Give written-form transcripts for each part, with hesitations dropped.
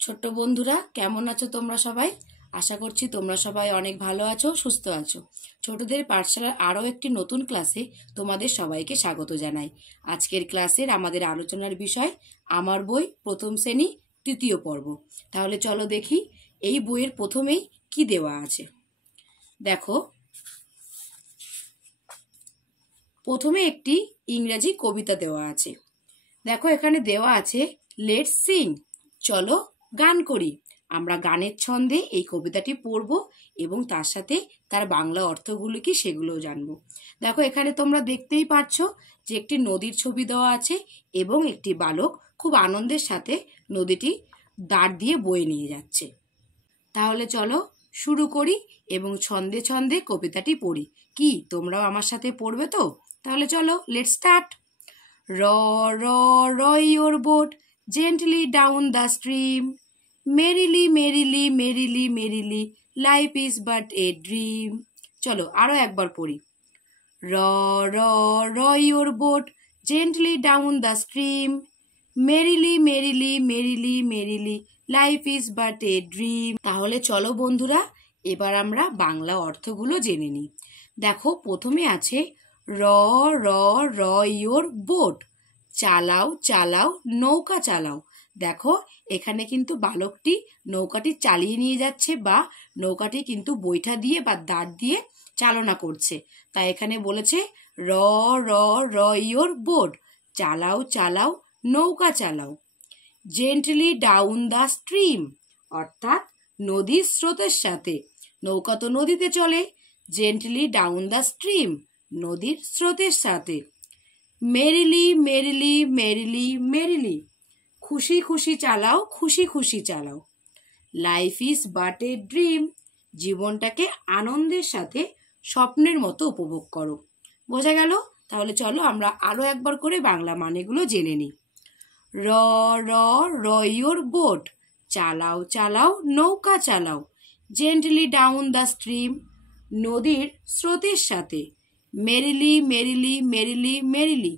ছোট্ট বন্ধুরা, কেমন আছো তোমরা সবাই? আশা করছি তোমরা সবাই অনেক ভালো আছো, সুস্থ আছো। ছোটদের পাঠশালার আরও একটি নতুন ক্লাসে তোমাদের সবাইকে স্বাগত জানাই। আজকের ক্লাসের আমাদের আলোচনার বিষয় আমার বই প্রথম শ্রেণী তৃতীয় পর্ব। তাহলে চলো দেখি এই বইয়ের প্রথমেই কি দেওয়া আছে। দেখো, প্রথমে একটি ইংরেজি কবিতা দেওয়া আছে। দেখো, এখানে দেওয়া আছে লেটস সিং, চলো গান করি। আমরা গানের ছন্দে এই কবিতাটি পড়ব এবং তার সাথে তার বাংলা অর্থগুলো কি সেগুলোও জানবো। দেখো, এখানে তোমরা দেখতেই পাচ্ছ যে একটি নদীর ছবি দেওয়া আছে এবং একটি বালক খুব আনন্দের সাথে নদীটি দাঁড় দিয়ে বয়ে নিয়ে যাচ্ছে। তাহলে চলো শুরু করি এবং ছন্দে ছন্দে কবিতাটি পড়ি। কি তোমরাও আমার সাথে পড়বে তো? তাহলে চলো, let's start. Row, row, row your boat gently down the stream. Merrily, merrily, merrily, merrily, life is but a dream. চলো আরো একবার পড়ি। Row, row, row your boat gently down the stream. Merrily, merrily, merrily, merrily, life is but a dream. তাহলে চলো বন্ধুরা, এবার আমরা বাংলা অর্থগুলো জেনে নিই। দেখো, প্রথমে আছে র র র ইয়োর বোট, চালাও চালাও নৌকা চালাও। দেখো, এখানে কিন্তু বালকটি নৌকাটি চালিয়ে নিয়ে যাচ্ছে বা নৌকাটি কিন্তু বৈঠা দিয়ে বা দাঁড় দিয়ে চালনা করছে। তাই এখানে বলেছে র র র ইয়োর বোট, চালাও চালাও নৌকা চালাও। জেন্টলি ডাউন দ্য স্ট্রিম, অর্থাৎ নদীর স্রোতের সাথে। নৌকা তো নদীতে চলে। জেন্টলি ডাউন দ্য স্ট্রিম, নদীর স্রোতের সাথে। মেরিলি মেরিলি মেরিলি মেরিলি, খুশি খুশি চালাও খুশি খুশি চালাও। Life is but a dream, জীবনটাকে আনন্দের সাথে স্বপ্নের মতো উপভোগ করো। বোঝা গেল? তাহলে চলো আমরা আরো একবার করে বাংলা মানেগুলো জেনে নিই। র র র ইয়োর বোট, চালাও চালাও নৌকা চালাও। জেন্টলি ডাউন দ্য স্ট্রিম, নদীর স্রোতের সাথে। মেরিলি মেরিলি মেরিলি মেরিলি,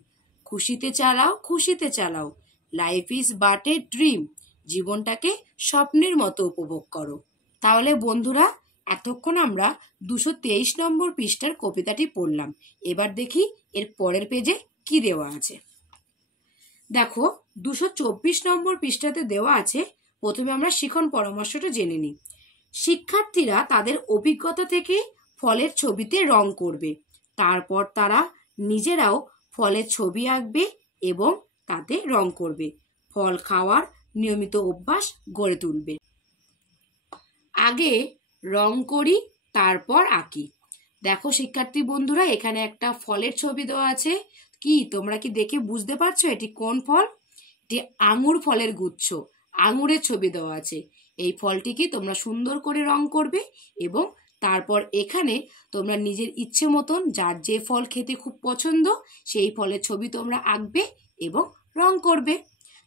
খুশিতে চালাও খুশিতে চালাও। Life is but a dream, জীবনটাকে স্বপ্নের মতো উপভোগ করো। তাহলে বন্ধুরা, এতক্ষণ আমরা 223 নম্বর পৃষ্ঠার কবিতাটি পড়লাম। এবার দেখি এর পরের পেজে কি দেওয়া আছে। দেখো, 224 নম্বর পৃষ্ঠাতে দেওয়া আছে, প্রথমে আমরা শিখন পরামর্শটা জেনে নিই। শিক্ষার্থীরা তাদের অভিজ্ঞতা থেকে ফলের ছবিতে রং করবে। তারপর তারা নিজেরাও ফলের ছবি আঁকবে এবং তাতে রং করবে। ফল খাওয়ার নিয়মিত অভ্যাস গড়ে তুলবে। আগে রং করি, তারপর আঁকি। দেখো শিক্ষার্থী বন্ধুরা, এখানে একটা ফলের ছবি দেওয়া আছে। কি তোমরা কি দেখে বুঝতে পারছো এটি কোন ফল? এটি আঙুর ফলের গুচ্ছ, আঙুরের ছবি দেওয়া আছে। এই ফলটিকে তোমরা সুন্দর করে রং করবে এবং তারপর এখানে তোমরা নিজের ইচ্ছে মতন যার যে ফল খেতে খুব পছন্দ সেই ফলের ছবি তোমরা আঁকবে এবং রং করবে।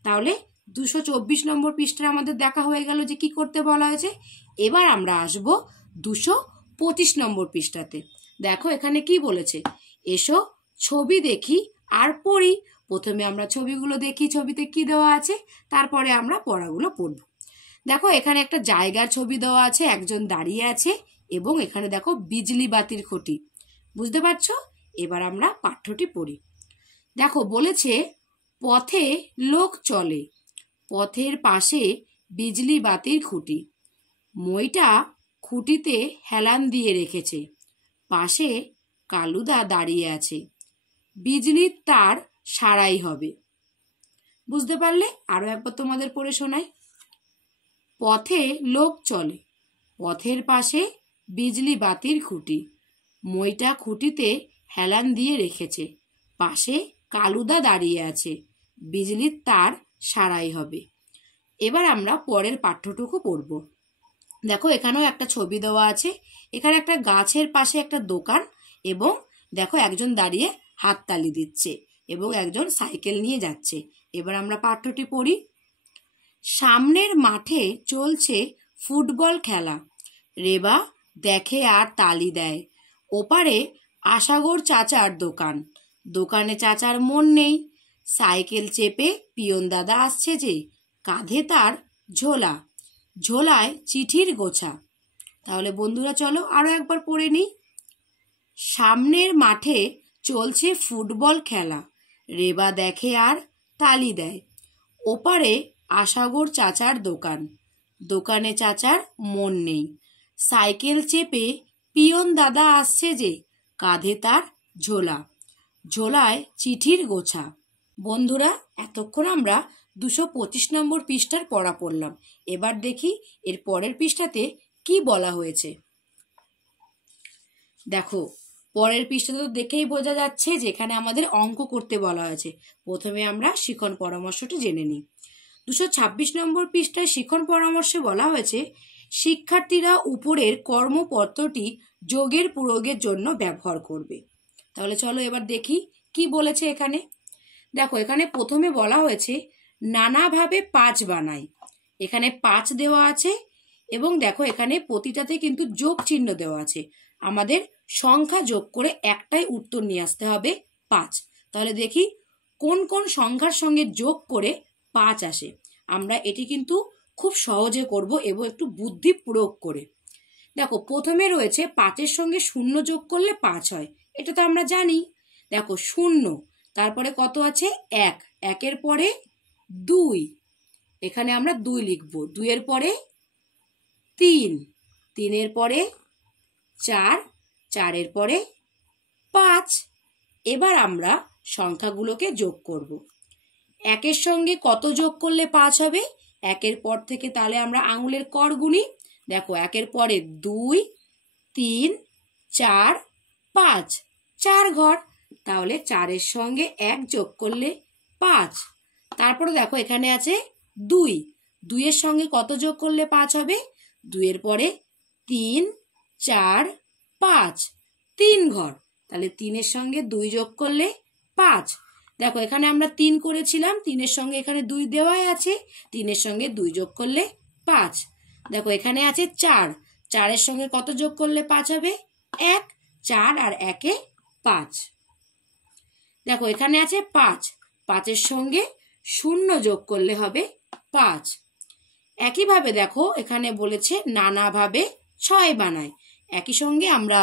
তাহলে 224 নম্বর পৃষ্ঠা আমাদের দেখা হয়ে গেল যে কি করতে বলা হয়েছে। এবার আমরা আসব 225 নম্বর পৃষ্ঠাতে। দেখো এখানে কি বলেছে, এসো ছবি দেখি আর পড়ি। প্রথমে আমরা ছবিগুলো দেখি, ছবিতে কি দেওয়া আছে, তারপরে আমরা পড়াগুলো পড়ব। দেখো, এখানে একটা জায়গার ছবি দেওয়া আছে, একজন দাঁড়িয়ে আছে এবং এখানে দেখো বিজলি বাতির খুঁটি। বুঝতে পারছো? এবার আমরা পাঠ্যটি পড়ি। দেখো বলেছে, পথে লোক চলে, পথের পাশে বিজলি বাতির খুঁটি। মইটা খুঁটিতে হেলান দিয়ে রেখেছে, পাশে কালুদা দাঁড়িয়ে আছে। বিজলির তার সারাই হবে। বুঝতে পারলে? আরো একবার তোমাদের পড়ে শোনাই। পথে লোক চলে, পথের পাশে বিজলি বাতির খুঁটি। মইটা খুঁটিতে হেলান দিয়ে রেখেছে, পাশে কালুদা দাঁড়িয়ে আছে। বিজলির তার সারাই হবে। এবার আমরা পরের পাঠ্যটুকু পড়ব। দেখো, এখানেও একটা ছবি দেওয়া আছে। এখানে একটা গাছের পাশে একটা দোকান এবং দেখো একজন দাঁড়িয়ে হাততালি দিচ্ছে এবং একজন সাইকেল নিয়ে যাচ্ছে। এবার আমরা পাঠ্যটি পড়ি। সামনের মাঠে চলছে ফুটবল খেলা, রেবা দেখে আর তালি দেয়। ওপারে আশাগর চাচার দোকান, দোকানে চাচার মন নেই। সাইকেল চেপে পিয়ন দাদা আসছে যে, কাঁধে তার ঝোলা, ঝোলায় চিঠির গোছা। তাহলে বন্ধুরা চলো আরো একবার পড়ে নিই। সামনের মাঠে চলছে ফুটবল খেলা, রেবা দেখে আর তালি দেয়। ওপারে আশাগর চাচার দোকান, দোকানে চাচার মন নেই। সাইকেল চেপে পিয়ন দাদা আসছে যে, কাঁধে তার ঝোলা, ঝোলায় চিঠির গোছা। বন্ধুরা এতক্ষণ আমরা 225 নম্বর পৃষ্ঠার পড়া পড়লাম। এবার দেখি এর পরের পৃষ্ঠাতে কি বলা হয়েছে। দেখো পরের পৃষ্ঠাতে তো দেখেই বোঝা যাচ্ছে যে এখানে আমাদের অঙ্ক করতে বলা হয়েছে। প্রথমে আমরা শিখন পরামর্শটি জেনে নিই। 226 নম্বর পৃষ্ঠায় শিখন পরামর্শে বলা হয়েছে শিক্ষার্থীরা উপরের কর্মপত্রটি যোগের প্রয়োগের জন্য ব্যবহার করবে। তাহলে চলো এবার দেখি কি বলেছে এখানে। দেখো এখানে প্রথমে বলা হয়েছে নানাভাবে 5 বানাই। এখানে 5 দেওয়া আছে এবং দেখো এখানে প্রতিটাতে কিন্তু যোগ চিহ্ন দেওয়া আছে। আমাদের সংখ্যা যোগ করে একটাই উত্তর নিয়ে আসতে হবে 5। তাহলে দেখি কোন কোন সংখ্যার সঙ্গে যোগ করে 5 আসে। আমরা এটি কিন্তু খুব সহজে করব এবং একটু বুদ্ধি প্রয়োগ করে। দেখো প্রথমে রয়েছে 5-এর সঙ্গে 0 যোগ করলে 5 হয়, এটা তো আমরা জানি। দেখো 0, তারপরে কত আছে 1, 1-এর পরে 2, এখানে আমরা 2 লিখব। 2-এর পরে 3, 3-এর পরে 4, 4-এর পরে 5। এবার আমরা সংখ্যাগুলোকে যোগ করব। 1-এর সঙ্গে কত যোগ করলে 5 হবে? 1-এর পর থেকে তাহলে আমরা আঙুলের কর গুনি। দেখো 1-এর পরে 2, 3, 4, 5, 4 ঘর। তাহলে 4-এর সঙ্গে 1 যোগ করলে 5। তারপরে দেখো এখানে আছে 2, 2-এর সঙ্গে কত যোগ করলে 5 হবে? 2-এর পরে 3, 4, 5, 3 ঘর। তাহলে 3-এর সঙ্গে 2 যোগ করলে 5। দেখো এখানে আমরা 3 করেছিলাম, 3-এর সঙ্গে এখানে 2 দেওয়াই আছে, 3-এর সঙ্গে 2 যোগ করলে 5। দেখো এখানে আছে 4, 4-এর সঙ্গে কত যোগ করলে 5 হবে? 1, 4 আর 1-এ 5। দেখো এখানে আছে 5, 5-এর সঙ্গে 0 যোগ করলে হবে 5। একইভাবে দেখো এখানে বলেছে নানাভাবে 6 বানায়। একই সঙ্গে আমরা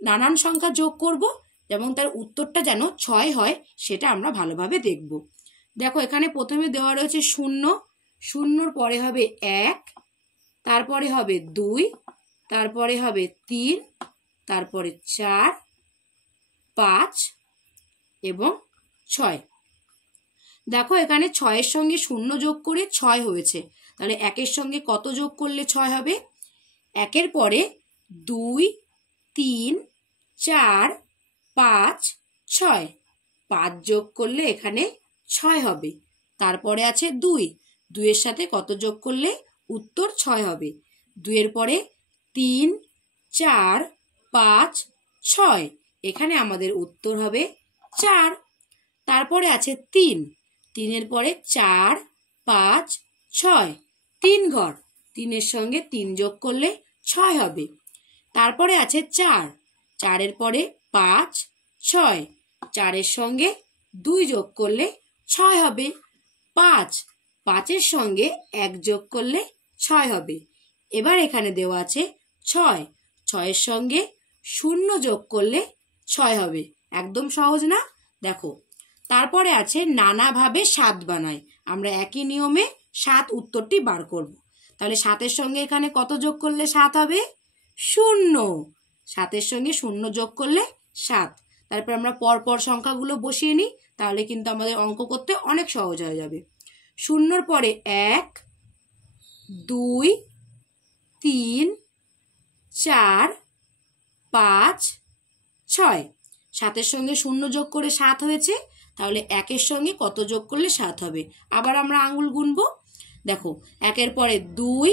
নানান সংখ্যা যোগ করব, যেমন তার উত্তরটা যেন 6 হয় সেটা আমরা ভালোভাবে দেখব। দেখো এখানে প্রথমে দেওয়া রয়েছে 0, 0-র পরে হবে 1, তারপরে হবে 2, তারপরে হবে 3, তারপরে 4, 5 এবং 6। দেখো এখানে 6-এর সঙ্গে 0 যোগ করে 6 হয়েছে। তাহলে 1-এর সঙ্গে কত যোগ করলে 6 হবে? 1-এর পরে 2, 3, 4, 5, 6, 5 যোগ করলে এখানে 6 হবে। তারপরে আছে 2, 2-এর সাথে কত যোগ করলে উত্তর 6 হবে? 2-এর পরে 3, 4, 5, 6, এখানে আমাদের উত্তর হবে 4। তারপরে আছে 3, 3-এর পরে 4, 5, 6, 3 ঘর। 3-এর সঙ্গে 3 যোগ করলে 6 হবে। তারপরে আছে 4, 4-এর পরে 5, 6, 4-এর সঙ্গে 2 যোগ করলে 6 হবে। 5, 5-এর সঙ্গে 1 যোগ করলে 6 হবে। এবার এখানে দেওয়া আছে 6, 6-এর সঙ্গে 0 যোগ করলে 6 হবে। একদম সহজ না? দেখো তারপরে আছে নানাভাবে 7 বানায়। আমরা একই নিয়মে 7 উত্তরটি বার করব। তাহলে 7-এর সঙ্গে এখানে কত যোগ করলে 7 হবে? 0, 7-এর সঙ্গে 0 যোগ করলে 7। তারপর আমরা পরপর সংখ্যাগুলো বসিয়ে নিই, তাহলে কিন্তু আমাদের অঙ্ক করতে অনেক সহজ হয়ে যাবে। 0-র পরে 1, 2, 3, 4, 5, 6। 7-এর সঙ্গে 0 যোগ করে 7 হয়েছে। তাহলে 1-এর সঙ্গে কত যোগ করলে 7 হবে? আবার আমরা আঙুল গুনবো। দেখো 1-এর পরে 2,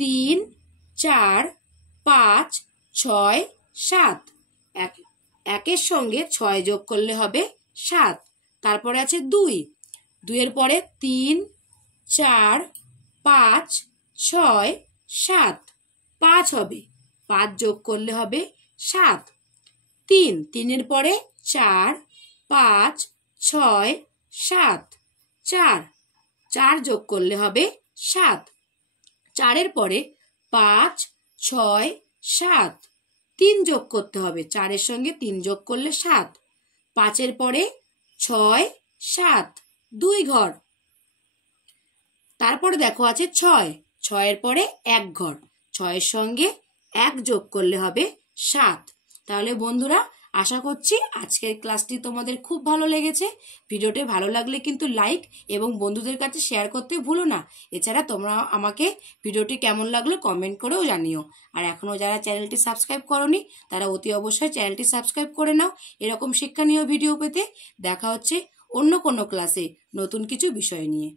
3, 4, 5, 6, 7। 1-এর সঙ্গে 6 যোগ করলে হবে 7। তারপরে আছে 2, 2-এর পরে 3, 4, 5, 6, 7, 5 হবে। 5 যোগ করলে হবে 7। 3, 3-এর পরে 4, 5, 6, 7, 4, 4 যোগ করলে হবে 7। 4-এর পরে 5, 6, 7, 3 যোগ করতে হবে। 4-এর সঙ্গে 3 যোগ করলে 7। 5-এর পরে 6, 7, 2 ঘর। তারপরে দেখো আছে 6, 6-এর পরে 1 ঘর। 6-এর সঙ্গে 1 যোগ করলে হবে 7। তাহলে বন্ধুরা, আশা করছি আজকের ক্লাসটি তোমাদের খুব ভালো লেগেছে। ভিডিওটি ভালো লাগলে কিন্তু লাইক এবং বন্ধুদের কাছে শেয়ার করতে ভুলো না। এছাড়া তোমরা আমাকে ভিডিওটি কেমন লাগলো কমেন্ট করেও জানিও। আর এখনও যারা চ্যানেলটি সাবস্ক্রাইব করোনি তারা অতি অবশ্যই চ্যানেলটি সাবস্ক্রাইব করে নাও। এরকম শিক্ষণীয় ভিডিও পেতে দেখা হচ্ছে অন্য কোনো ক্লাসে নতুন কিছু বিষয় নিয়ে।